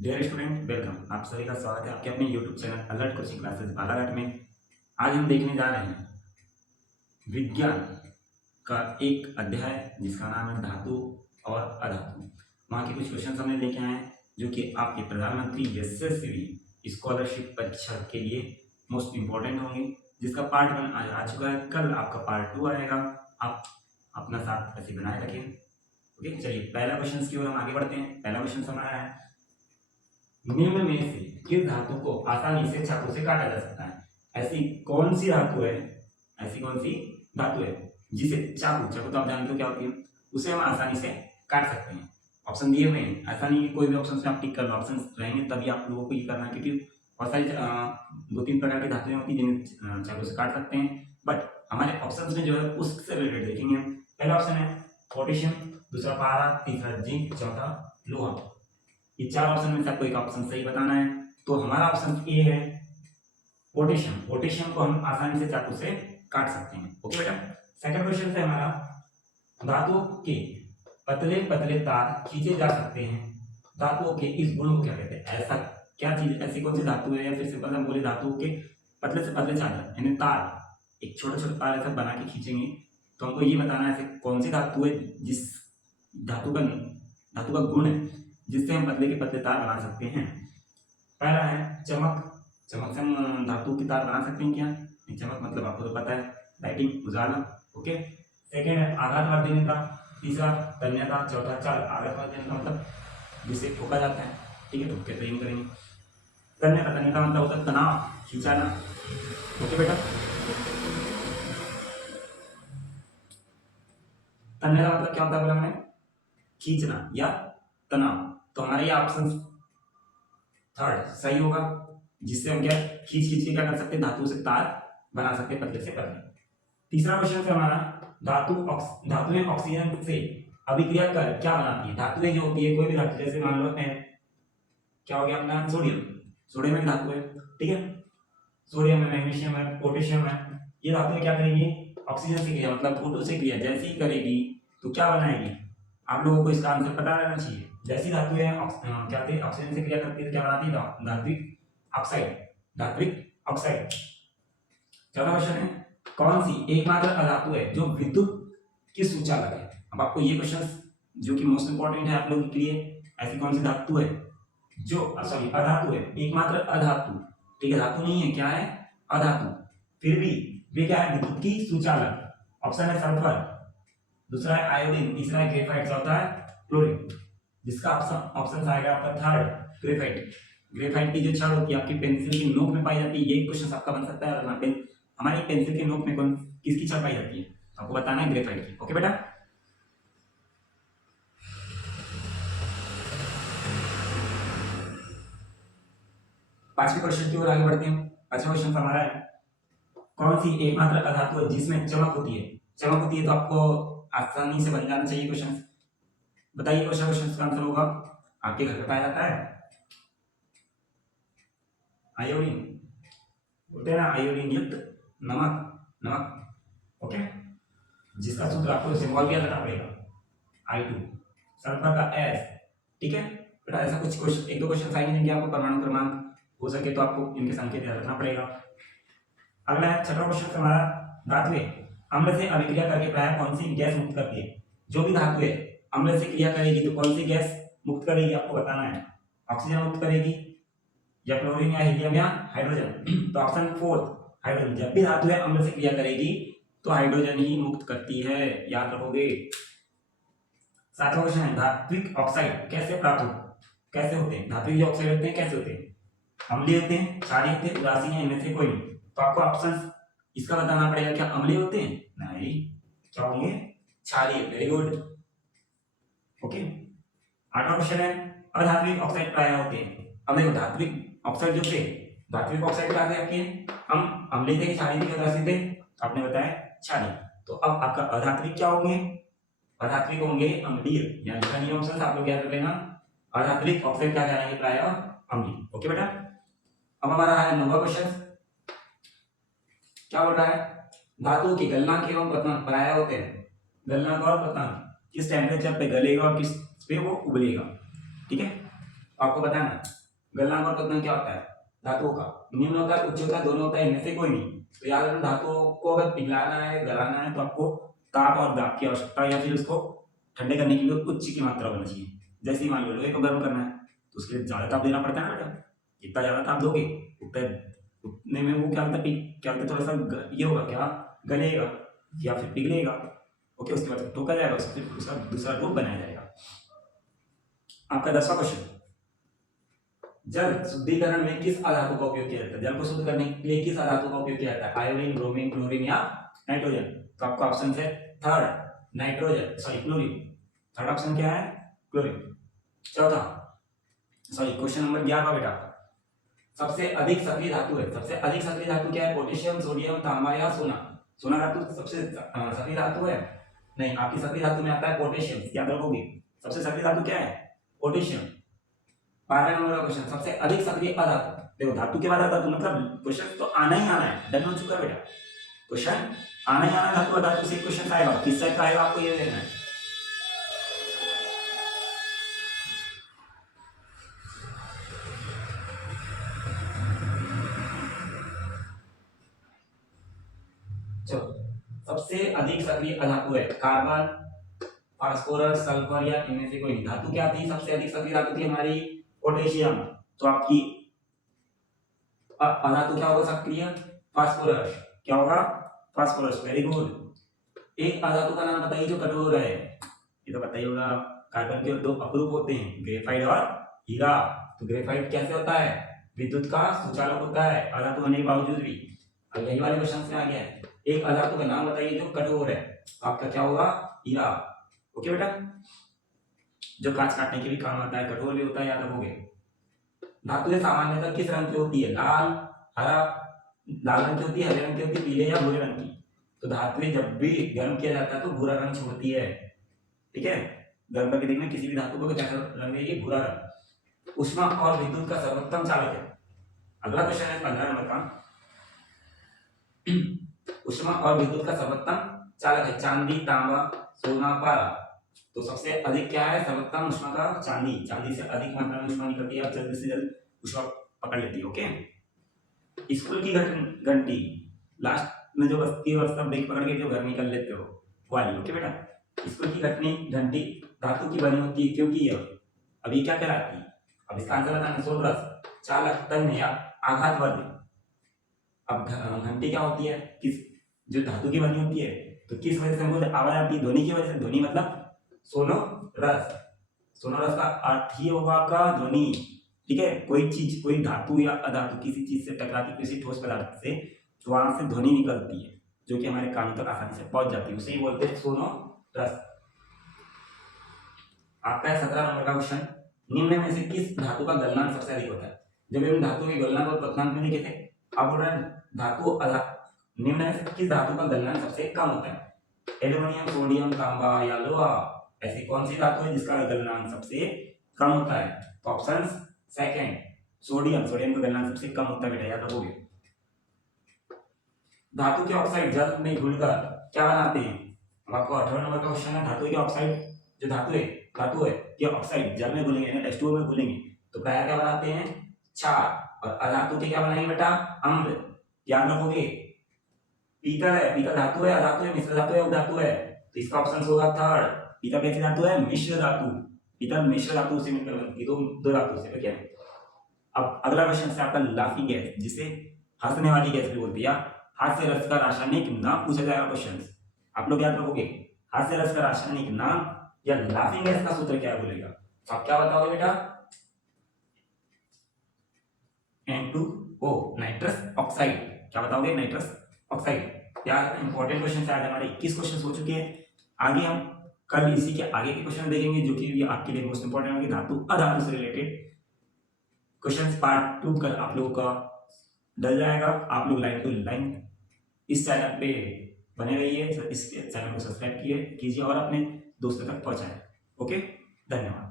Dear student, welcome. आप सभी का स्वागत है आपके अपने YouTube channel alert coaching classes Balaghat में। आज हम देखने जा रहे हैं विज्ञान का एक अध्याय जिसका नाम है धातु और अधातु। वहाँ के कुछ क्वेश्चन हमने लेके आए हैं जो कि आपके प्रधानमंत्री यशस्वी स्कॉलरशिप परीक्षा के लिए मोस्ट इंपॉर्टेंट होंगे, जिसका पार्ट 1 आज आ चुका है। कल आपका पार्ट 2 आएगा। आप अपना साथ ऐसे बनाए रखें। ओके, चलिए पहला क्वेश्चन की ओर हम आगे बढ़ते हैं। पहला क्वेश्चन हमारा है, निम्न में से किस धातु को आसानी से चाकू से काटा जा सकता है? ऐसी कौन सी धातु है, ऐसी कौन सी धातु है जिसे चाकू चाकू तो आप जानते हो क्या होती है, उसे हम आसानी से काट सकते हैं? ऑप्शन दिए हुए हैं, आसानी के कोई भी ऑप्शन से आप टिक कर लो। ऑप्शन रहेंगे तभी आप लोगों को ये करना है, क्योंकि बहुत सारी 2-3 प्रकार की धातुएं होती हैं जिन्हें चाकू से काट सकते हैं। बट हमारे ऑप्शन में जो है उससे रिलेटेड देखेंगे हम। पहला ऑप्शन है पोटेशियम, दूसरा पारा, तीसरा जिंक, चौथा लोहा। ये 4 ऑप्शन में से आपको एक ऑप्शन सही बताना है। तो हमारा ऑप्शन ए है पोटेशियम। पोटेशियम को हम आसानी से चाकू से काट सकते हैं। ओके बेटा। सेकंड क्वेश्चन है हमारा, धातुओं के पतले पतले तार खींचे जा सकते हैं, धातुओं के इस गुण को क्या कहते हैं? ऐसा क्या चीज, ऐसी कौन सी धातु है, या फिर सिंपल हम बोले धातुओं के पतले से पतले चादर यानी तार, एक छोटे छोटे तार ऐसा बना के खींचेंगे। तो हमको ये बताना है ऐसे कौन सी धातु है जिस धातु का गुण है जिससे हम पतले के पतले तार बना सकते हैं। पहला है चमक। चमक से हम धातु की तार बना सकते हैं क्या? चमक मतलब आपको तो पता है, लाइटिंग, उजाला। ओके। सेकेंड है आघातवर्धनीयता, तीसरा तन्यता, चौथा चाल। आघातवर्धनीयता मतलब जिसे ठोका जाता है, ठीक है, ठोक के ट्रेन करेंगे। तन्यता मतलब होता है तनाव, खिंचाना। ओके बेटा। तन्यता मतलब क्या होता है बोला मैंने? खींचना या तनाव। तो हमारा ये ऑप्शन थर्ड सही होगा, जिससे हम क्या खींच खींच के क्या कर सकते हैं, धातु से तार बना सकते हैं पतले से पतले। तीसरा क्वेश्चन है हमारा, धातुएं ऑक्सीजन से अभिक्रिया कर क्या बनाती है? धातुएं जो होती है, कोई भी धातु, जैसे मान लो क्या हो गया अपना सोडियम। सोडियम एक धातु है, ठीक है। सोडियम है, मैग्नीशियम है, पोटेशियम है। ये धातुएं क्या करेंगी? ऑक्सीजन से क्रिया मतलब O2 से क्रिया जैसे ही करेगी तो क्या बनाएगी? आप लोगों को इसका आंसर पता रहना चाहिए। जैसी धातुएं क्या थे ऑक्सीजन से क्रिया करती है, क्या बनाती है? धात्विक ऑक्साइड। धात्विक ऑक्साइड। चौथा क्वेश्चन है, कौन सी एकमात्र अधातु है जो विद्युत की सुचालक है? अब आपको ये क्वेश्चन जो कि मोस्ट इंपॉर्टेंट है आप लोगों के लिए, ऐसी कौन सी धातु है जो अधातु है, एकमात्र अधातु, ठीक है, धातु नहीं है, क्या है? अधातु, फिर भी वे क्या है? विद्युत की सुचालक। ऑप्शन है सल्फर, दूसरा है आयोडीन, तीसरा है ग्रेफाइट, चौथा है क्लोरीन। जिसका ऑप्शन आएगा आपका थर्ड, ग्रेफाइट। ग्रेफाइट की जो छड़ होती है आपकी पेंसिल की नोक में पाई जाती है। ये क्वेश्चन आपका बन सकता है, हमारी पेंसिल के नोक में कौन किसकी छड़ पाई जाती है? आपको बताना है ग्रेफाइट की। ओके बेटा। पांचवें क्वेश्चन की ओर आगे बढ़ते हैं। पांचवा क्वेश्चन हमारा है, कौन सी एकमात्र अधातु है जिसमें चमक होती है? चमक होती है तो आपको आसानी से बन जाना चाहिए क्वेश्चन। बताइए क्वेश्चन का आंसर होगा, आपके घर पे पाया जाता है आयोडीन, बोलते हैं ना आयोडीन युक्त नमक। ओके, जिसका सूत्र आपको सिंबल भी याद रखना पड़ेगा, I2, सल्फर का S, ठीक है बेटा। ऐसा कुछ क्वेश्चन, एक दो क्वेश्चन आएंगे जिनके आपको परमाणु क्रमांक हो सके तो आपको इनके संकेत याद रखना पड़ेगा। अगला है छठा क्वेश्चन हमारा, धातुएं अम्ल से अभिक्रिया करके प्रायः कौन सी गैस मुक्त करती है? जो भी धातु है अम्ल से क्रिया करेगी तो कौन सी गैस मुक्त करेगी आपको बताना है। ऑक्सीजन मुक्त करेगी, या क्लोरीन, या हीलियम, या हाइड्रोजन। तो ऑप्शन फोर्थ हाइड्रोजन। जब भी धातु है अम्ल से क्रिया करेगी तो हाइड्रोजन ही मुक्त करती है, याद रखोगे। सातवां क्वेश्चन है, धात्विक ऑक्साइड कैसे होते हैं? धात्विक जो ऑक्साइड होते हैं कैसे होते हैं? अम्लीय होते हैं, क्षारीय होते हैं, उदासीन, या इनमें से कोई नहीं? तो आपको ऑप्शन इसका बताना पड़ेगा। क्या अम्लीय होते हैं? नहीं, क्या होंगे? क्षारीय। Very good. ओके। आठवां क्वेश्चन है, अधात्विक ऑक्साइड प्रायः होते हैं। अब देखो धात्विक ऑक्साइड जो थे, धात्विक ऑक्साइड क्या थे आपके? हम अम्लीय थे, क्षारीय थे, उदासीन थे? आपने बताया क्षारीय। तो अब आपका अधात्विक क्या होंगे? अधात्विक होंगे अम्लीय। यानी इसका नियम ऑप्शन आप लोग याद रख लेना, अधात्विक ऑक्साइड क्या कहलाएंगे? प्रायः अम्लीय। ओके बेटा। अब हमारा है नौवां क्वेश्चन, क्या बोल रहा है? धातु के गलनांक एवं क्वथनांक प्रायः होते हैं। गलनांक और क्वथनांक किस टेम्परेचर पे गलेगा और किस पे वो उबलेगा, ठीक है। तो आपको बताना गलनांक और तोड़नांक क्या होता है धातुओं का, निम्न होता है, उच्च होता है, दोनों होता है, इनमें से कोई नहीं। तो याद रखना धातुओं को अगर पिघलाना है, गलाना है, तो आपको ताप और दाब की आवश्यकता या फिर उसको ठंडे करने के लिए उच्च की मात्रा होनी चाहिए। जैसे ही मान लो लोहे को गर्म करना है तो उसके लिए ज्यादा ताप देना पड़ता है ना बेटा, जितना ज्यादा ताप दोगे उतने में वो क्या होता है, क्या होता है, थोड़ा सा ये होगा, क्या गलेगा या फिर पिघलेगा। ओके, उसके बाद टोका जाएगा, उसके उसका दूसरा रूप बनाया जाएगा। आपका 10वां क्वेश्चन, जल शुद्धिकरण में किस अधातु का उपयोग किया जाता है? जल को शुद्ध करने के लिए किस अधातु का उपयोग किया जाता है? आयोडीन, ब्रोमीन, क्लोरीन या नाइट्रोजन? तो आपका ऑप्शन है third nitrogen, sorry chlorine. Third option क्या है? क्लोरीन। चौथा, सॉरी क्वेश्चन नंबर 11 बेटा, सबसे अधिक सक्रिय धातु है। सबसे अधिक सक्रिय धातु क्या है? पोटेशियम, सोडियम, तांबा या सोना? सोना धातु सबसे सक्रिय धातु है? नहीं, आपकी सक्रिय धातु में आता है पोटेशियम, याद रखोगे। सबसे सक्रिय धातु क्या है? पोटेशियम। 12 नंबर का क्वेश्चन, सबसे अधिक सक्रिय अधातु। देखो धातु के बाद अधातु मतलब क्वेश्चन तो आना ही आना है, डन हो चुका है बेटा, क्वेश्चन आना ही आना, धातु अधातु से क्वेश्चन आएगा। किस टाइप का आएगा आपको ये देखना है। सबसे अधिक सक्रिय अधातु है कार्बन, फास्फोरस, सल्फर या इनमें से कोई नहीं। धातु क्या थी सबसे अधिक सक्रिय धातु थी हमारी? पोटेशियम। तो आपकी अधातु क्या होगा सक्रिय? फास्फोरस। क्या होगा? फास्फोरस। Very good. एक अधातु का नाम बताइए जो कठोर है। ये तो बताइए होगा। कार्बन के दो अपरूप होते हैं, ग्रेफाइट और हीरा। तो ग्रेफाइट कैसे होता है? विद्युत का सुचालक होता है अधातु होने के बावजूद भी। अब यही वाले क्वेश्चन में आ गया है, एक अधातु का नाम बताइए जो कठोर है। आपका क्या होगा? हीरा। ओके बेटा, जो कांच काटने के भी काम आता है, कठोर भी होता है, याद रखोगे। धातुएं सामान्यतः किस रंग की होती है? लाल, हरा, लाल रंग की होती है, हरे रंग की होती है, पीले या भूरे रंग की? तो धातुएं जब भी गर्म किया जाता है तो भूरा रंग छोड़ती है। ठीक है, गर्म करके देखना किसी भी धातु को कैसा रंग देगी? भूरा रंग। ऊष्मा और विद्युत का सर्वोत्तम चालक है। अगला क्वेश्चन है 15 नंबर का, ऊष्मा और विद्युत का सर्वोत्तम चालक है चांदी, तांबा, सोना, पारा। तो सबसे अधिक क्या है सर्वोत्तम ऊष्मा का? चांदी। चांदी से अधिक मात्रा में ऊष्मा निकलती है और जल्द से जल्द ऊष्मा पकड़ लेती है। ओके, स्कूल की घंटी लास्ट में जो बजती है और सब ब्रेक पकड़ के जो घर निकल लेते हो वाली। ओके बेटा, स्कूल की घंटी धातु की बनी होती है क्योंकि यह अभी क्या कहलाती है? अब इसका आंसर बताना। सोलरस, चालक, तन्य या आघातवर्धी। अब घंटी क्या होती है? किस जो धातु की बनी होती है, तो किस वजह से हमको आवाज आती है? ध्वनि की वजह से। ध्वनि मतलब सोनोरस। सोनोरस का अर्थ ही होगा का ध्वनि। ठीक है, कोई चीज, कोई धातु या अधातु किसी चीज से टकराती, किसी ठोस पदार्थ से, तो वहां से ध्वनि निकलती है जो कि हमारे कानों तक आसानी से पहुंच जाती है, उसे ही बोलते हैं सोनोरस। आपका है 17 नंबर का क्वेश्चन, निम्न में से किस धातु का गलनांक सबसे अधिक होता है? जब हम धातु के गलनांक और क्वथनांक में देखे थे, अब बोल रहे हैं धातु निम्न में से किस धातु का गलनांक सबसे कम होता है? एल्यूमिनियम, सोडियम, तांबा या लोहा? ऐसी कौन सी धातु है जिसका गलनांक सबसे कम होता है? तो ऑप्शन सेकंड सोडियम। सोडियम का गलनांक सबसे कम होता है बेटा, याद रखोगे। धातु के ऑक्साइड जल में घुलकर क्या बनाते हैं? अब आपको 18 नंबर का क्वेश्चन है, धातु के ऑक्साइड जो धातु है कि ऑक्साइड जल में घुलेंगे ना, H2O में घुलेंगे तो प्रायः क्या बनाते हैं? क्षार। और अधातु के क्या बनाएंगे बेटा? अम्ल। याद रखोगे। पीतल है, पीतल धातु है, अधातु है, मिश्र धातु है, उपधातु है? तो इसका ऑप्शन होगा थर्ड। पीतल कैसी धातु है? मिश्र धातु। पीतल मिश्र धातु से मिलकर बनती है, दो धातु से। ओके, अब अगला क्वेश्चन है आपका लाफिंग गैस, जिसे हंसने वाली गैस भी बोलती है। हास्य रस का रासायनिक नाम पूछा जाएगा क्वेश्चन, आप लोग याद रखोगे। हास्य रस का रासायनिक नाम या लाफिंग गैस का सूत्र क्या बोलेगा? तो आप क्या बताओगे बेटा? N2O, nitrous oxide. क्या बताओगे? Nitrous oxide. यार इंपॉर्टेंट क्वेश्चन से आज हमारे 21 क्वेश्चन हो चुके हैं। आगे हम कल इसी के आगे के क्वेश्चन देखेंगे जो कि आपके लिए मोस्ट इंपॉर्टेंट होंगे, धातु अधातु से रिलेटेड क्वेश्चन। पार्ट 2 कल आप लोगों का डल जाएगा। आप लोग लाइन टू लाइन इस चैनल पे बने रहिए, इस चैनल को सब्सक्राइब कीजिए और अपने दोस्तों तक पहुंचाएं। ओके, धन्यवाद।